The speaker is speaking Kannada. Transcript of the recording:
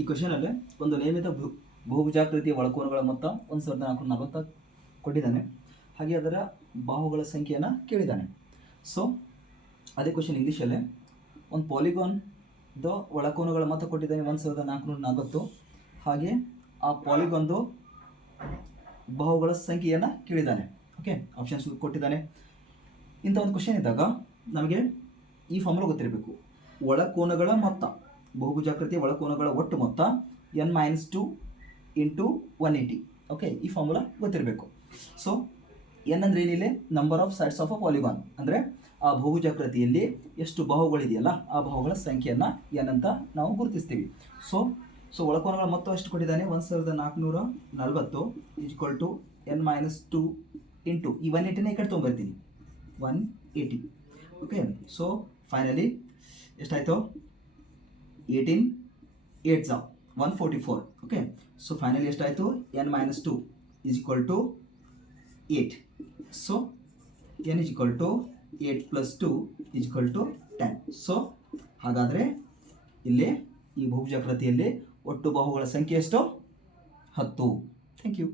ಈ ಕ್ವಶನಲ್ಲಿ ಒಂದು ನಿಯಮಿತ ಬಹುಭುಜಾಕೃತಿಯ ಒಳಕೋನಗಳ ಮೊತ್ತ 1440 ಕೊಟ್ಟಿದ್ದಾನೆ. ಹಾಗೆ ಅದರ ಬಾಹುಗಳ ಸಂಖ್ಯೆಯನ್ನು ಕೇಳಿದ್ದಾನೆ. ಸೊ ಅದೇ ಕ್ವಶನ್ ಇಂಗ್ಲೀಷಲ್ಲೇ ಒಂದು ಪಾಲಿಗಾನ್ದ ಒಳಕೋನಗಳ ಮೊತ್ತ ಕೊಟ್ಟಿದ್ದಾನೆ 1440. ಹಾಗೆ ಆ ಪಾಲಿಗಾನ್ದು ಬಾಹುಗಳ ಸಂಖ್ಯೆಯನ್ನು ಕೇಳಿದ್ದಾನೆ. ಓಕೆ, ಆಪ್ಷನ್ಸ್ ಕೊಟ್ಟಿದ್ದಾನೆ. ಇಂಥ ಒಂದು ಕ್ವಶನ್ ಇದ್ದಾಗ ನಮಗೆ ಈ ಫಾರ್ಮುಲಾ ಗೊತ್ತಿರಬೇಕು. ಒಳಕೋನಗಳ ಮೊತ್ತ, ಬಹುಭುಜಾಕೃತಿಯ ಒಳಕೋನಗಳ ಒಟ್ಟು ಮೊತ್ತ n-2 × 180. ಓಕೆ, ಈ ಫಾರ್ಮುಲಾ ಗೊತ್ತಿರಬೇಕು. ಸೊ ಎನ್ ಅಂದರೆ ಏನಿಲ್ಲ, number of sides of a polygon, ಅಂದರೆ ಆ ಬಹುಭುಜಾಕೃತಿಯಲ್ಲಿ ಎಷ್ಟು ಬಾಹುಗಳಿದೆಯಲ್ಲ ಆ ಬಾಹುಗಳ ಸಂಖ್ಯೆಯನ್ನು ಎನ್ ಅಂತ ನಾವು ಗುರುತಿಸ್ತೀವಿ. ಸೊ ಒಳಕೋನಗಳ ಮೊತ್ತ ಎಷ್ಟು ಕೊಟ್ಟಿದ್ದಾನೆ, 1440 = n-2 ಇಂಟು ಈ 180ನ ಈ ಕಡೆ ತೊಗೊಂಬರ್ತೀನಿ, 180. ಓಕೆ, ಸೊ ಫೈನಲಿ ಎಷ್ಟಾಯಿತು, 18 8 144. ಓಕೆ, ಸೊ ಫೈನಲಿ ಎಷ್ಟಾಯಿತು, n-2 = 8. So n = 8 + 2 = 10. ಸೊ ಹಾಗಾದರೆ ಇಲ್ಲಿ ಈ ಬಹುಭುಜಾಕೃತಿಯಲ್ಲಿ ಒಟ್ಟು ಬಾಹುಗಳ ಸಂಖ್ಯೆ ಎಷ್ಟು, 10. Thank you.